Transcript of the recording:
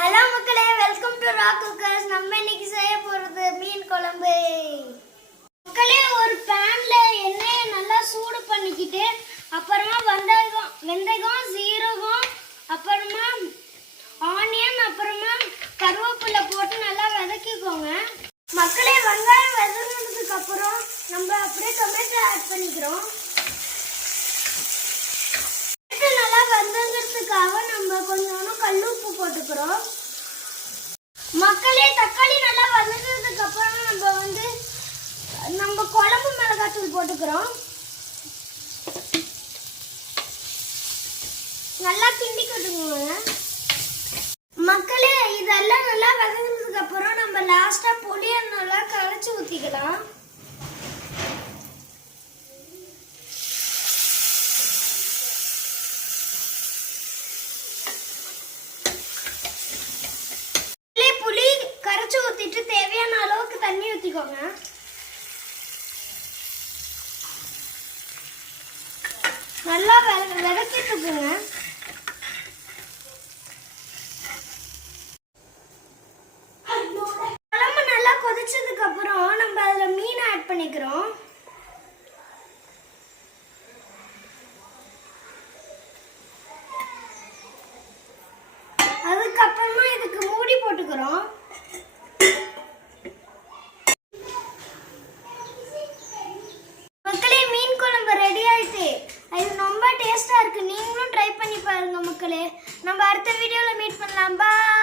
Hello மக்களே, welcome to rock cookers. நம்ம இன்னைக்கு செய்ய போறது மீன் குழம்பு. மக்களே, ஒரு பேன்ல எண்ணெயை நல்லா சூடு பண்ணிக்கிட்டு அப்புறமா வெந்தயம், சீரகம், அப்புறமா ஆனியன், அப்புறமா கருவேப்பிலை போட்டு நல்லா வதக்கிக்கோங்க. மக்களே, வெங்காயம் வதங்கினதுக்கு அப்புறம் நம்ம அப்படியே டொமேட்டோ ஆட் பண்ணிக்கிறோம். நல்லா வதங்கிறதுக்காக நம்ம கொஞ்சம் கல்லுப்பு போட்டுக்கிறோம். மக்களே, தக்காளி நல்லா வதங்கினதுக்கு அப்புறம் நம்ம குழம்பு மிளகாத்தூள் போட்டுக்கிறோம். நல்லா கிண்டிக்கிட்டுங்க. மக்களே, இதெல்லாம் நல்லா வதங்கினதுக்கு அப்புறம் நம்ம லாஸ்டா புளியை நல்லா கரைச்சி ஊத்திக்கலாம். ஊத்திட்டு தேவையான அளவுக்கு தண்ணி ஊத்திக்கோங்க. நல்லா வதக்கிட்டுங்க. குழம்பு நல்லா கொதிச்சதுக்கு அப்புறம் நம்ம அதுல மீன் ஆட் பண்ணிக்கிறோம். அதுக்கப்புறமா இதுக்கு மூடி போட்டுக்கிறோம். நீங்களும் ட்ரை பண்ணி பாருங்க மக்களே. நம்ம அடுத்த வீடியோல மீட் பண்ணலாம். பாய்.